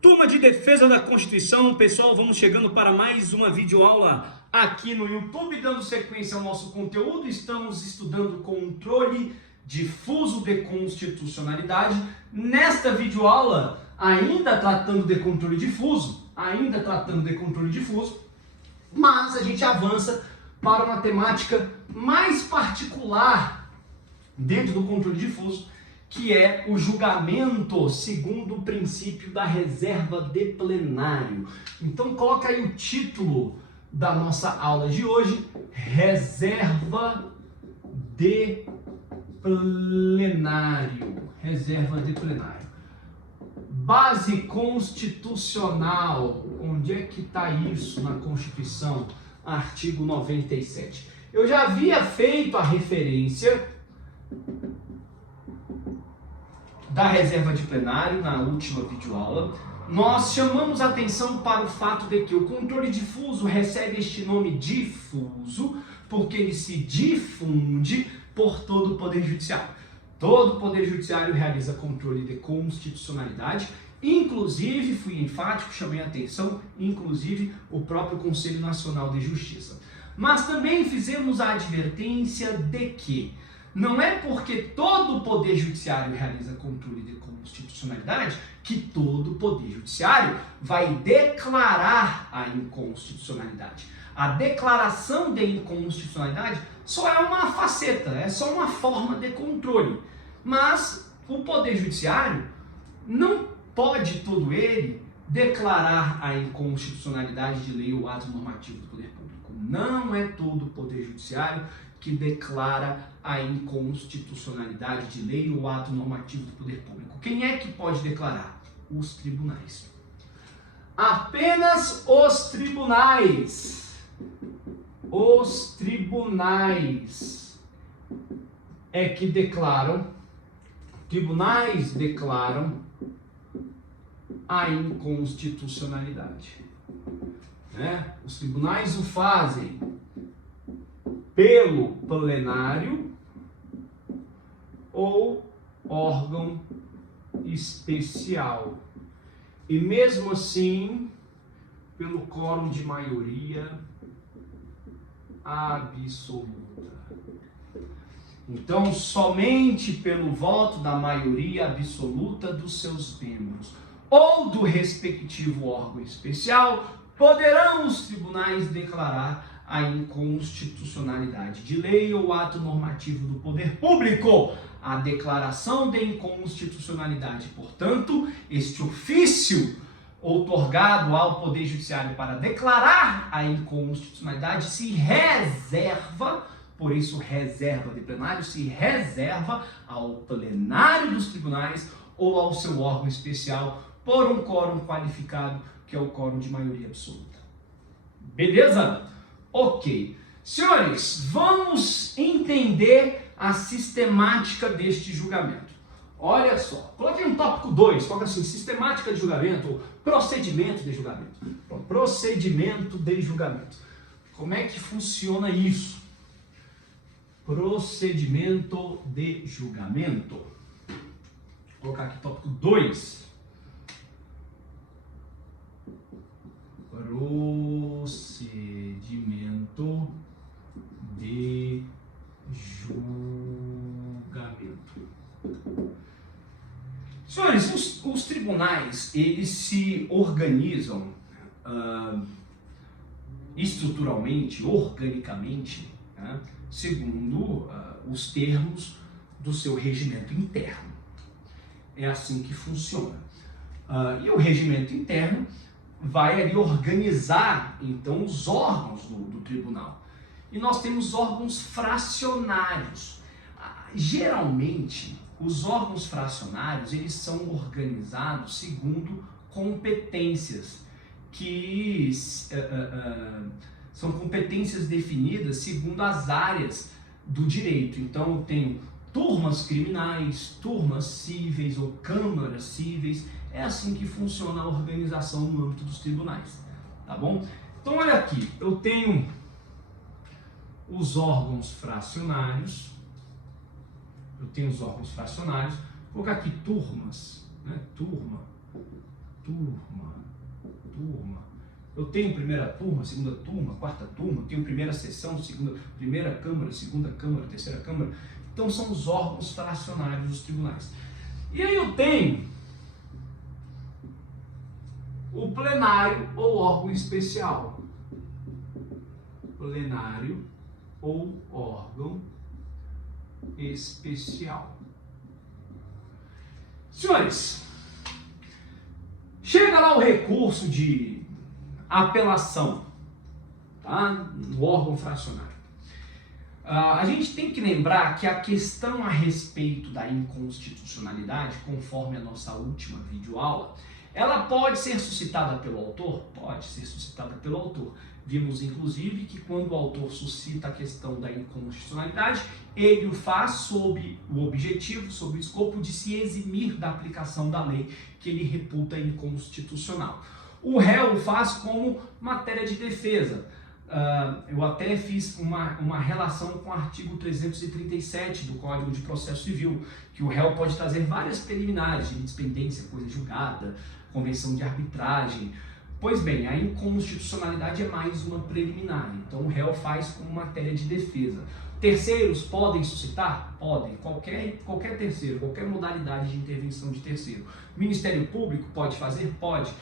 Turma de Defesa da Constituição, pessoal, vamos chegando para mais uma videoaula aqui no YouTube, dando sequência ao nosso conteúdo. Estamos estudando controle difuso de constitucionalidade. Nesta videoaula, ainda tratando de controle difuso, mas a gente avança para uma temática mais particular dentro do controle difuso, que é o julgamento segundo o princípio da reserva de plenário. Então coloca aí o título da nossa aula de hoje: reserva de plenário. Reserva de plenário. Base constitucional. Onde é que está isso na Constituição? Artigo 97. Eu já havia feito a referência da reserva de plenário na última videoaula. Nós chamamos a atenção para o fato de que o controle difuso recebe este nome difuso porque ele se difunde por todo o Poder Judiciário. Todo o Poder Judiciário realiza controle de constitucionalidade, inclusive, fui enfático, chamei a atenção, inclusive o próprio Conselho Nacional de Justiça. Mas também fizemos a advertência de que não é porque todo o Poder Judiciário realiza controle de constitucionalidade que todo o Poder Judiciário vai declarar a inconstitucionalidade. A declaração de inconstitucionalidade só é uma faceta, é só uma forma de controle. Mas o Poder Judiciário não pode todo ele declarar a inconstitucionalidade de lei ou ato normativo do poder público. Não é todo o Poder Judiciário que declara a inconstitucionalidade de lei ou ato normativo do poder público. Quem é que pode declarar? Os tribunais. Apenas os tribunais. Os tribunais é que declaram, tribunais declaram a inconstitucionalidade. Né? Os tribunais o fazem pelo plenário ou órgão especial. E mesmo assim, pelo quórum de maioria absoluta. Então, somente pelo voto da maioria absoluta dos seus membros ou do respectivo órgão especial poderão os tribunais declarar a inconstitucionalidade de lei ou ato normativo do poder público. A declaração de inconstitucionalidade, portanto, este ofício outorgado ao Poder Judiciário para declarar a inconstitucionalidade se reserva, por isso reserva de plenário, se reserva ao plenário dos tribunais ou ao seu órgão especial por um quórum qualificado, que é o quórum de maioria absoluta. Beleza? Ok. Senhores, vamos entender a sistemática deste julgamento. Olha só, coloquei um tópico 2, coloca assim, sistemática de julgamento, ou procedimento de julgamento. Bom, procedimento de julgamento. Como é que funciona isso? Procedimento de julgamento. Vou colocar aqui tópico 2. Procedimento de julgamento. Senhores, os tribunais, eles se organizam estruturalmente, organicamente, né, segundo os termos do seu regimento interno. É assim que funciona. E o regimento interno vai ali organizar, então, os órgãos do tribunal. E nós temos órgãos fracionários. Geralmente, os órgãos fracionários, eles são organizados segundo competências, que são competências definidas segundo as áreas do direito. Então, eu tenho turmas criminais, turmas cíveis ou câmaras cíveis. É assim que funciona a organização no âmbito dos tribunais, tá bom? Então, olha aqui, eu tenho os órgãos fracionários, vou colocar aqui turmas, né? turma. Eu tenho primeira turma, segunda turma, quarta turma, tenho primeira sessão, primeira câmara, segunda câmara, terceira câmara. Então são os órgãos fracionários dos tribunais. E aí eu tenho o plenário ou órgão especial. Plenário ou órgão especial. Senhores, chega lá o recurso de apelação, tá? No órgão fracionário. A gente tem que lembrar que a questão a respeito da inconstitucionalidade, conforme a nossa última videoaula, ela pode ser suscitada pelo autor? Pode ser suscitada pelo autor. Vimos, inclusive, que quando o autor suscita a questão da inconstitucionalidade, ele o faz sob o objetivo, sob o escopo de se eximir da aplicação da lei que ele reputa inconstitucional. O réu o faz como matéria de defesa. Eu até fiz uma relação com o artigo 337 do Código de Processo Civil, que o réu pode trazer várias preliminares de indispendência, coisa julgada, convenção de arbitragem. Pois bem, a inconstitucionalidade é mais uma preliminar, então o réu faz como matéria de defesa. Terceiros podem suscitar? Podem. Qualquer terceiro, qualquer modalidade de intervenção de terceiro. Ministério Público pode fazer? Pode.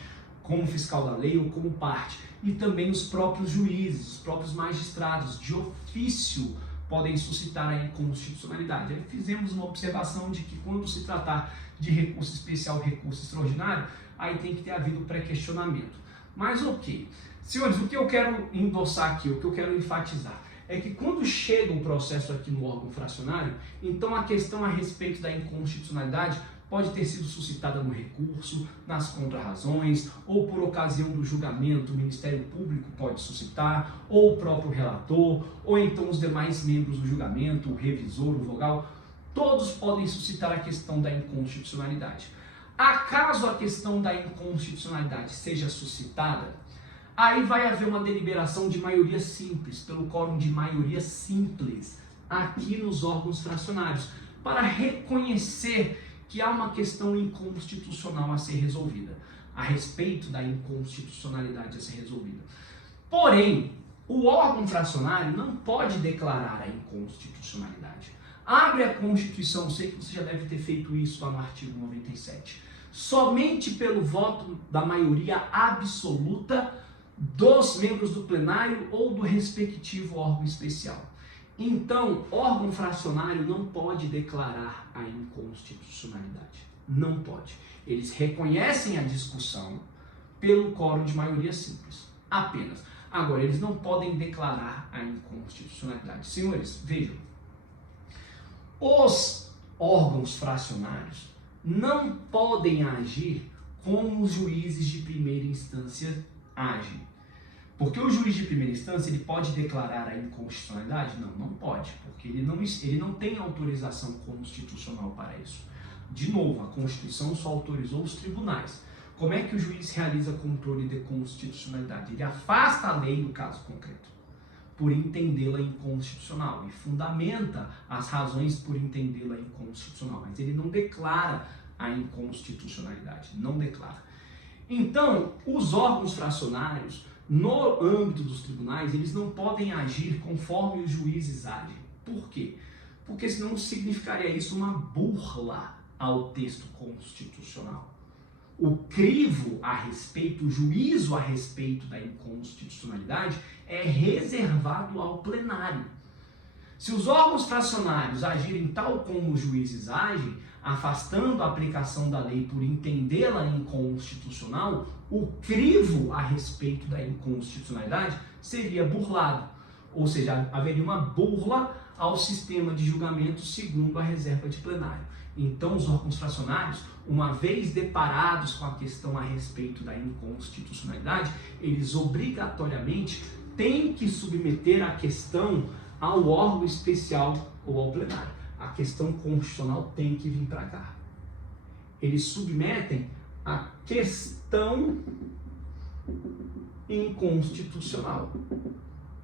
Como fiscal da lei ou como parte. E também os próprios juízes, os próprios magistrados, de ofício, podem suscitar a inconstitucionalidade. Aí fizemos uma observação de que quando se tratar de recurso especial, recurso extraordinário, aí tem que ter havido pré-questionamento. Mas ok. Senhores, o que eu quero endossar aqui, o que eu quero enfatizar, é que quando chega um processo aqui no órgão fracionário, então a questão a respeito da inconstitucionalidade pode ter sido suscitada no recurso, nas contrarrazões, ou por ocasião do julgamento, o Ministério Público pode suscitar, ou o próprio relator, ou então os demais membros do julgamento, o revisor, o vogal, todos podem suscitar a questão da inconstitucionalidade. Acaso a questão da inconstitucionalidade seja suscitada, aí vai haver uma deliberação de maioria simples, pelo quórum de maioria simples, aqui nos órgãos fracionários, para reconhecer que há uma questão inconstitucional a ser resolvida, a respeito da inconstitucionalidade a ser resolvida. Porém, o órgão fracionário não pode declarar a inconstitucionalidade. Abre a Constituição, sei que você já deve ter feito isso lá no artigo 97. Somente pelo voto da maioria absoluta dos membros do plenário ou do respectivo órgão especial. Então, órgão fracionário não pode declarar a inconstitucionalidade. Não pode. Eles reconhecem a discussão pelo quórum de maioria simples. Apenas. Agora, eles não podem declarar a inconstitucionalidade. Senhores, vejam. Os órgãos fracionários não podem agir como os juízes de primeira instância agem. Porque o juiz de primeira instância, ele pode declarar a inconstitucionalidade? Não, não pode, porque ele não tem autorização constitucional para isso. De novo, a Constituição só autorizou os tribunais. Como é que o juiz realiza controle de constitucionalidade? Ele afasta a lei no caso concreto, por entendê-la inconstitucional, e fundamenta as razões por entendê-la inconstitucional, mas ele não declara a inconstitucionalidade, não declara. Então, os órgãos fracionários, no âmbito dos tribunais, eles não podem agir conforme os juízes agem. Por quê? Porque senão significaria isso uma burla ao texto constitucional. O crivo a respeito, o juízo a respeito da inconstitucionalidade é reservado ao plenário. Se os órgãos fracionários agirem tal como os juízes agem, afastando a aplicação da lei por entendê-la inconstitucional, o crivo a respeito da inconstitucionalidade seria burlado. Ou seja, haveria uma burla ao sistema de julgamento segundo a reserva de plenário. Então, os órgãos fracionários, uma vez deparados com a questão a respeito da inconstitucionalidade, eles obrigatoriamente têm que submeter a questão ao órgão especial ou ao plenário. A questão constitucional tem que vir para cá. Eles submetem a questão inconstitucional,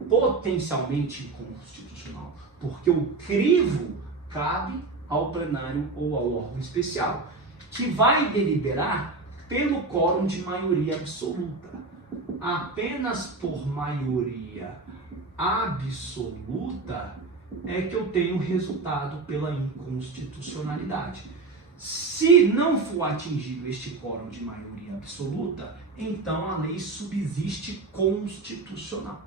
potencialmente inconstitucional, porque o crivo cabe ao plenário ou ao órgão especial, que vai deliberar pelo quórum de maioria absoluta. Apenas por maioria absoluta é que eu tenho resultado pela inconstitucionalidade. Se não for atingido este quórum de maioria absoluta, então a lei subsiste constitucional.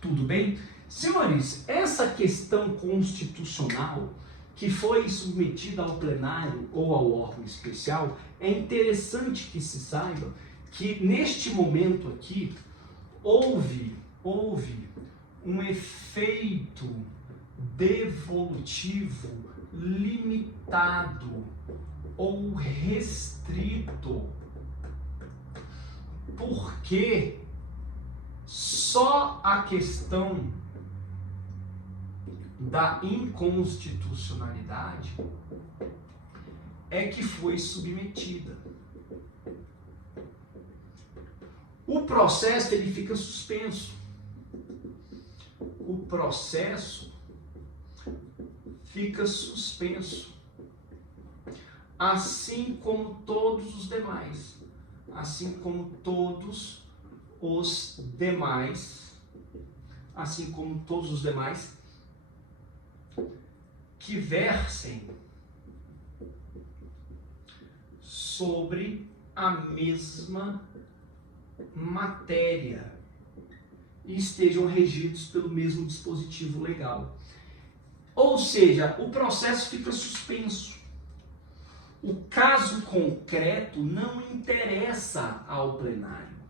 Tudo bem? Senhores, essa questão constitucional que foi submetida ao plenário ou ao órgão especial, é interessante que se saiba que neste momento aqui houve um efeito devolutivo limitado ou restrito, porque só a questão da inconstitucionalidade é que foi submetida. O processo ele fica suspenso. O processo fica suspenso, assim como todos os demais, que versem sobre a mesma matéria e estejam regidos pelo mesmo dispositivo legal. Ou seja, o processo fica suspenso. O caso concreto não interessa ao plenário.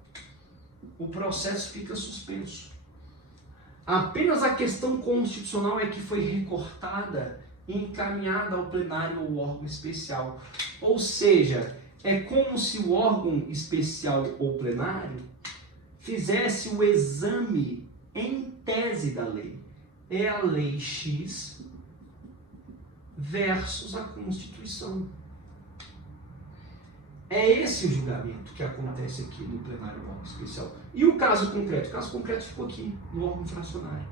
O processo fica suspenso. Apenas a questão constitucional é que foi recortada e encaminhada ao plenário ou órgão especial. Ou seja, é como se o órgão especial ou plenário fizesse o exame em tese da lei. É a lei X versus a Constituição. É esse o julgamento que acontece aqui no plenário do órgão especial. E o caso concreto? O caso concreto ficou aqui, no órgão fracionário.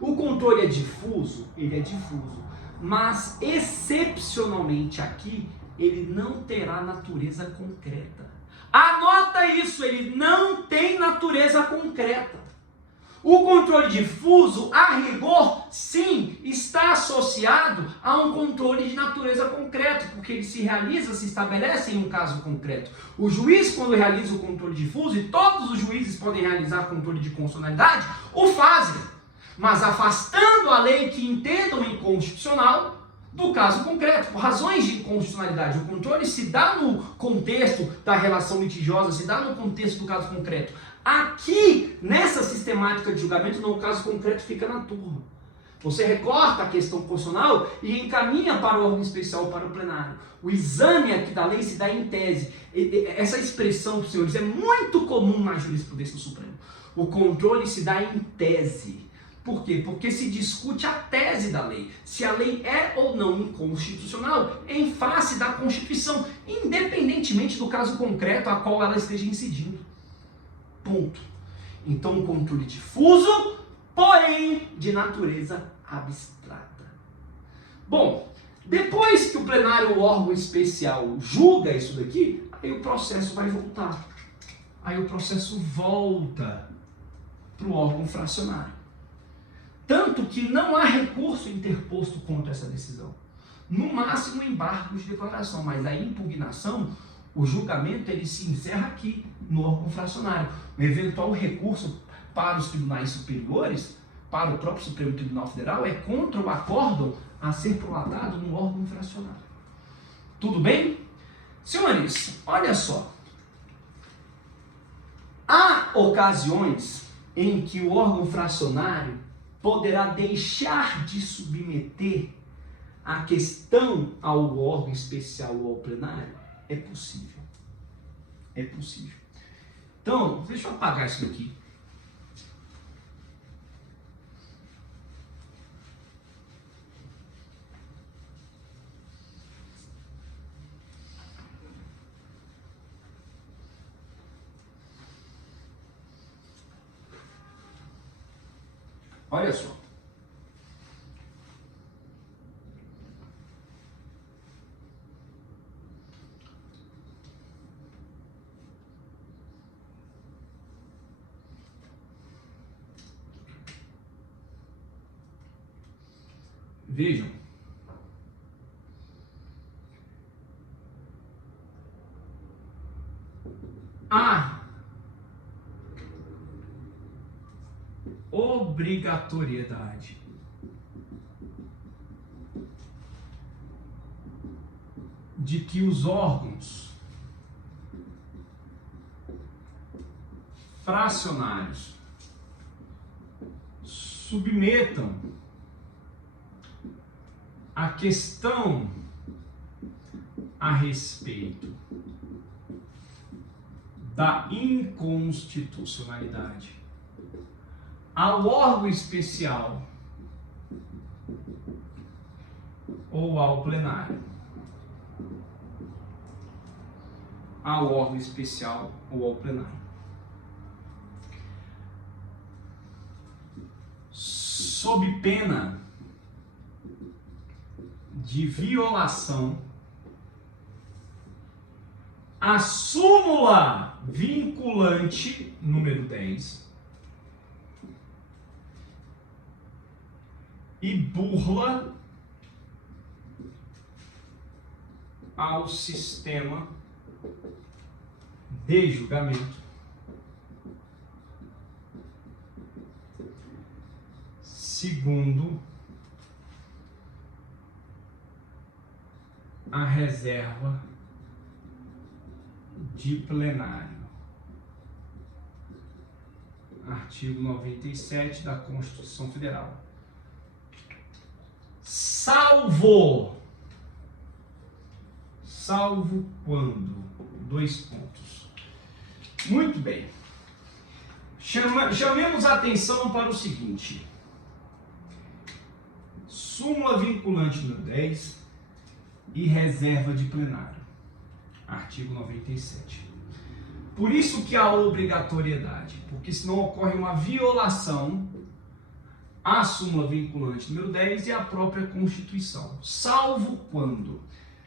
O controle é difuso? Ele é difuso. Mas, excepcionalmente aqui, ele não terá natureza concreta. Anota isso, ele não tem natureza concreta. O controle difuso, a rigor, sim, está associado a um controle de natureza concreta, porque ele se realiza, se estabelece em um caso concreto. O juiz, quando realiza o controle difuso, e todos os juízes podem realizar controle de constitucionalidade, o fazem, mas afastando a lei que entendam inconstitucional do caso concreto, por razões de inconstitucionalidade. O controle se dá no contexto da relação litigiosa, se dá no contexto do caso concreto. Aqui, nessa sistemática de julgamento, no caso concreto fica na turma. Você recorta a questão constitucional e encaminha para o órgão especial, para o plenário. O exame aqui da lei se dá em tese. Essa expressão, senhores, é muito comum na jurisprudência do Supremo. O controle se dá em tese. Por quê? Porque se discute a tese da lei, se a lei é ou não inconstitucional em face da Constituição, independentemente do caso concreto a qual ela esteja incidindo. Ponto. Então, um controle difuso, porém de natureza abstrata. Bom, depois que o plenário ou órgão especial julga isso daqui, aí o processo vai voltar. Aí o processo volta para o órgão fracionário. Tanto que não há recurso interposto contra essa decisão. No máximo, embargo de declaração, mas a impugnação, o julgamento, ele se encerra aqui, no órgão fracionário. Um eventual recurso para os tribunais superiores, para o próprio Supremo Tribunal Federal, é contra o acórdão a ser prolatado no órgão fracionário. Tudo bem? Senhores, olha só. Há ocasiões em que o órgão fracionário poderá deixar de submeter a questão ao órgão especial ou ao plenário? É possível. É possível. Então, deixa eu apagar isso aqui. Olha só. Vejam. A obrigatoriedade de que os órgãos fracionários submetam a questão a respeito da inconstitucionalidade ao órgão especial ou ao plenário. Ao órgão especial ou ao plenário. Sob pena de violação à súmula vinculante número 10 e burla ao sistema de julgamento. Segundo a reserva de plenário. Artigo 97 da Constituição Federal. Salvo quando? Dois pontos. Muito bem. Chamemos a atenção para o seguinte. Súmula vinculante número 10 e reserva de plenário. Artigo 97. Por isso que há obrigatoriedade, porque senão ocorre uma violação à súmula vinculante número 10 e à própria Constituição. Salvo quando?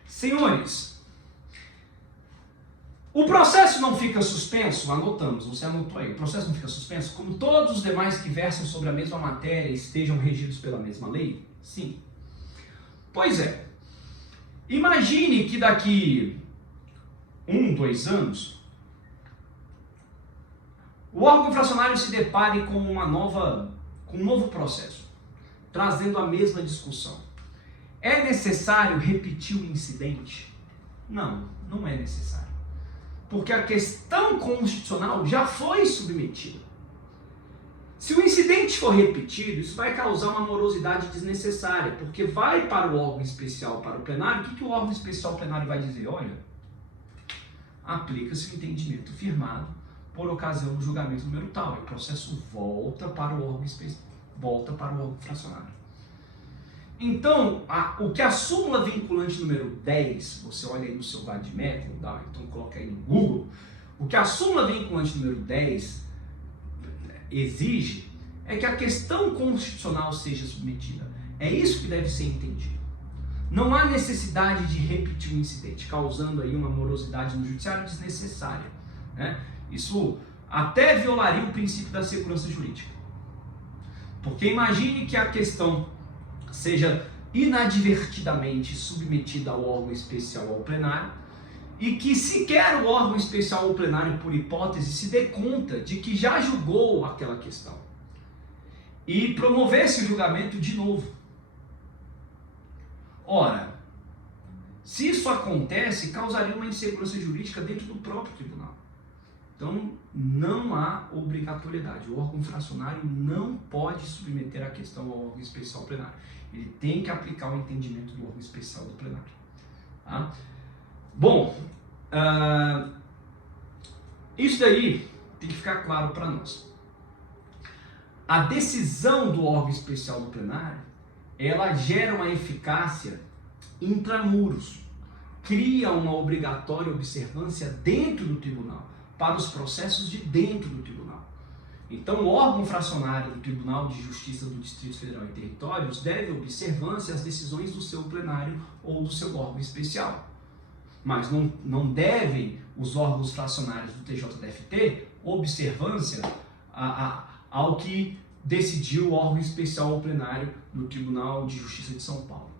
Senhores, o processo não fica suspenso, anotamos, você anotou aí, o processo não fica suspenso, como todos os demais que versam sobre a mesma matéria estejam regidos pela mesma lei? Sim. Pois é. Imagine que daqui 2 anos, o órgão fracionário se depare com um novo processo, trazendo a mesma discussão. É necessário repetir o incidente? Não, não é necessário. Porque a questão constitucional já foi submetida. Se o incidente for repetido, isso vai causar uma morosidade desnecessária, porque vai para o órgão especial, para o plenário. O que o órgão especial plenário vai dizer? Olha, aplica-se o entendimento firmado por ocasião do julgamento número tal. E o processo volta para o órgão especial, volta para o órgão fracionário. Então, o que a súmula vinculante número 10, você olha aí no seu vadimécum, então coloca aí no Google, o que a súmula vinculante número 10 exige é que a questão constitucional seja submetida. É isso que deve ser entendido. Não há necessidade de repetir o incidente, causando aí uma morosidade no judiciário desnecessária, né? Isso até violaria o princípio da segurança jurídica. Porque imagine que a questão seja inadvertidamente submetida ao órgão especial ou ao plenário e que sequer o órgão especial ou plenário, por hipótese, se dê conta de que já julgou aquela questão e promovesse o julgamento de novo. Ora, se isso acontece, causaria uma insegurança jurídica dentro do próprio tribunal. Então, não há obrigatoriedade. O órgão fracionário não pode submeter a questão ao órgão especial plenário. Ele tem que aplicar o entendimento do órgão especial do plenário. Tá? Bom, isso daí tem que ficar claro para nós. A decisão do órgão especial do plenário, ela gera uma eficácia intramuros, cria uma obrigatória observância dentro do tribunal, para os processos de dentro do tribunal. Então, o órgão fracionário do Tribunal de Justiça do Distrito Federal e Territórios deve observância às decisões do seu plenário ou do seu órgão especial. Mas não devem os órgãos fracionários do TJDFT observância ao que decidiu o órgão especial ou plenário no Tribunal de Justiça de São Paulo.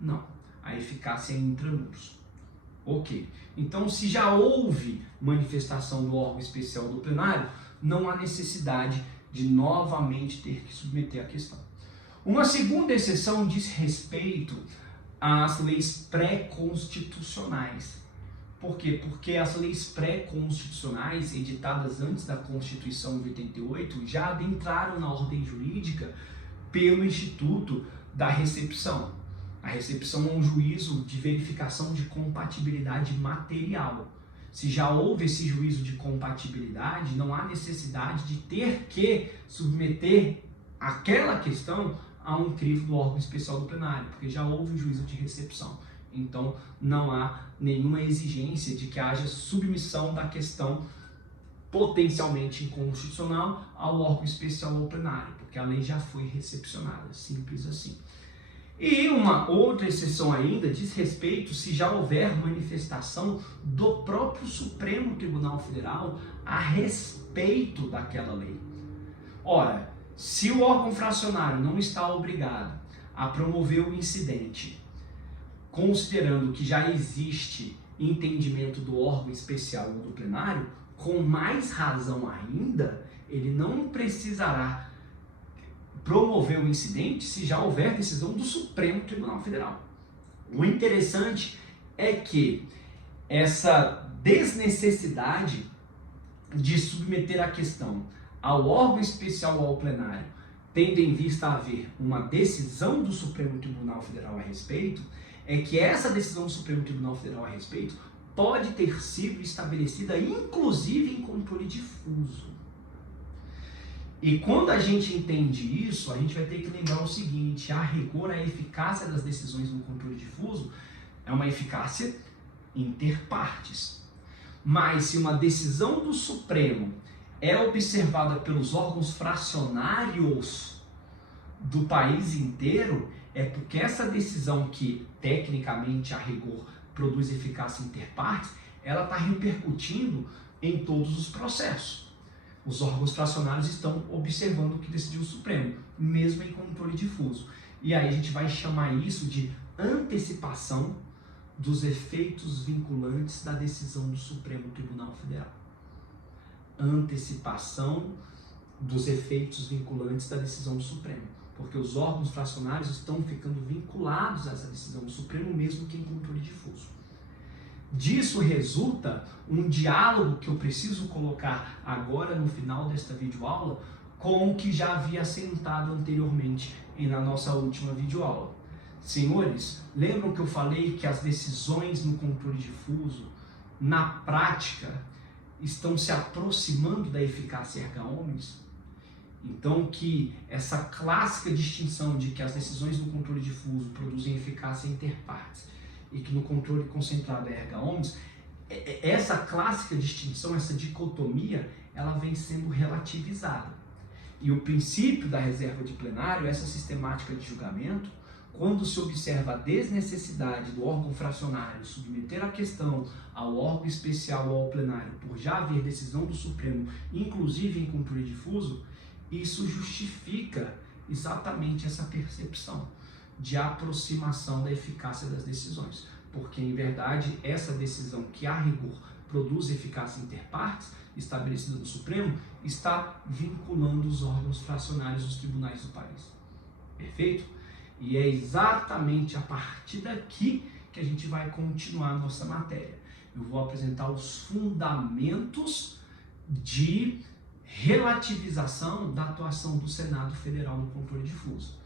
Não, a eficácia é intramuros. Ok, então se já houve manifestação do órgão especial do plenário, não há necessidade de novamente ter que submeter a questão. Uma segunda exceção diz respeito às leis pré-constitucionais. Por quê? Porque as leis pré-constitucionais, editadas antes da Constituição de 88, já adentraram na ordem jurídica pelo Instituto da Recepção. A recepção é um juízo de verificação de compatibilidade material. Se já houve esse juízo de compatibilidade, não há necessidade de ter que submeter aquela questão a um crivo do órgão especial do plenário, porque já houve um juízo de recepção. Então, não há nenhuma exigência de que haja submissão da questão potencialmente inconstitucional ao órgão especial ou plenário, porque a lei já foi recepcionada, simples assim. E uma outra exceção ainda diz respeito se já houver manifestação do próprio Supremo Tribunal Federal a respeito daquela lei. Ora, se o órgão fracionário não está obrigado a promover o incidente, considerando que já existe entendimento do órgão especial ou do plenário, com mais razão ainda, ele não precisará promover o incidente se já houver decisão do Supremo Tribunal Federal. O interessante é que essa desnecessidade de submeter a questão ao órgão especial ou ao plenário, tendo em vista haver uma decisão do Supremo Tribunal Federal a respeito, é que essa decisão do Supremo Tribunal Federal a respeito pode ter sido estabelecida inclusive em controle difuso. E quando a gente entende isso, a gente vai ter que lembrar o seguinte: a rigor, a eficácia das decisões no controle difuso é uma eficácia inter partes. Mas se uma decisão do Supremo é observada pelos órgãos fracionários do país inteiro, é porque essa decisão que, tecnicamente, a rigor, produz eficácia inter partes, ela está repercutindo em todos os processos. Os órgãos fracionários estão observando o que decidiu o Supremo, mesmo em controle difuso. E aí a gente vai chamar isso de antecipação dos efeitos vinculantes da decisão do Supremo Tribunal Federal. Antecipação dos efeitos vinculantes da decisão do Supremo, porque os órgãos fracionários estão ficando vinculados a essa decisão do Supremo, mesmo que em controle difuso. Disso resulta um diálogo que eu preciso colocar agora no final desta videoaula com o que já havia assentado anteriormente na nossa última videoaula. Senhores, lembram que eu falei que as decisões no controle difuso, na prática, estão se aproximando da eficácia erga omnes? Então, que essa clássica distinção de que as decisões no controle difuso produzem eficácia inter partes e que no controle concentrado é erga omnes, essa clássica distinção, essa dicotomia, ela vem sendo relativizada. E o princípio da reserva de plenário, essa sistemática de julgamento, quando se observa a desnecessidade do órgão fracionário submeter a questão ao órgão especial ou ao plenário por já haver decisão do Supremo, inclusive em controle difuso, isso justifica exatamente essa percepção de aproximação da eficácia das decisões, porque em verdade essa decisão que a rigor produz eficácia inter partes, estabelecida no Supremo, está vinculando os órgãos fracionários dos tribunais do país. Perfeito? E é exatamente a partir daqui que a gente vai continuar a nossa matéria. Eu vou apresentar os fundamentos de relativização da atuação do Senado Federal no controle difuso.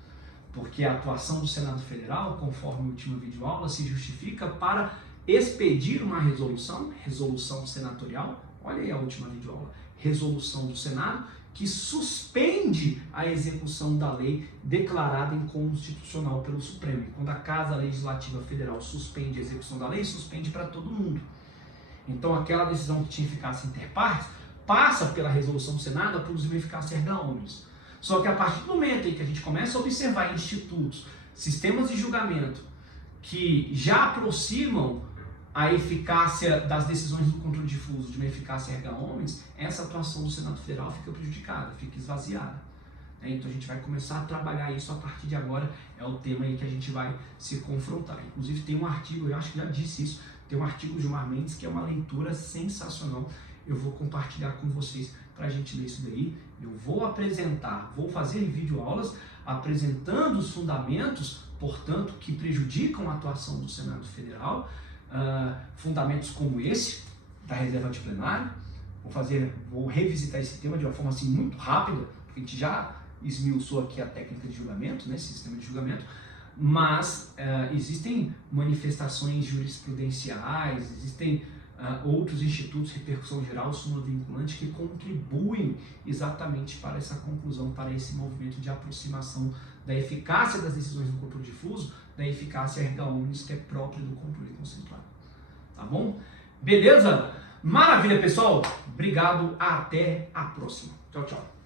Porque a atuação do Senado Federal, conforme a última videoaula, se justifica para expedir uma resolução senatorial, olha aí a última videoaula, resolução do Senado, que suspende a execução da lei declarada inconstitucional pelo Supremo. E quando a Casa Legislativa Federal suspende a execução da lei, suspende para todo mundo. Então aquela decisão que tinha eficácia inter partes passa pela resolução do Senado a produzir uma eficácia erga omnes. Só que a partir do momento em que a gente começa a observar institutos, sistemas de julgamento que já aproximam a eficácia das decisões do controle difuso de uma eficácia erga omnes, essa atuação do Senado Federal fica prejudicada, fica esvaziada. né? Então a gente vai começar a trabalhar isso a partir de agora, é o tema aí que a gente vai se confrontar. Inclusive tem um artigo, eu acho que já disse isso, tem um artigo do Gilmar Mendes que é uma leitura sensacional. Eu vou compartilhar com vocês para a gente ler isso daí. Eu vou apresentar, vou fazer videoaulas apresentando os fundamentos, portanto, que prejudicam a atuação do Senado Federal, fundamentos como esse, da reserva de plenário. Vou revisitar esse tema de uma forma assim muito rápida, porque a gente já esmiuçou aqui a técnica de julgamento, né, esse sistema de julgamento, mas existem manifestações jurisprudenciais, existem outros institutos de repercussão geral, súmula vinculante, que contribuem exatamente para essa conclusão, para esse movimento de aproximação da eficácia das decisões do controle difuso, da eficácia erga omnes, que é própria do controle concentrado. Tá bom? Beleza? Maravilha, pessoal! Obrigado, até a próxima. Tchau, tchau.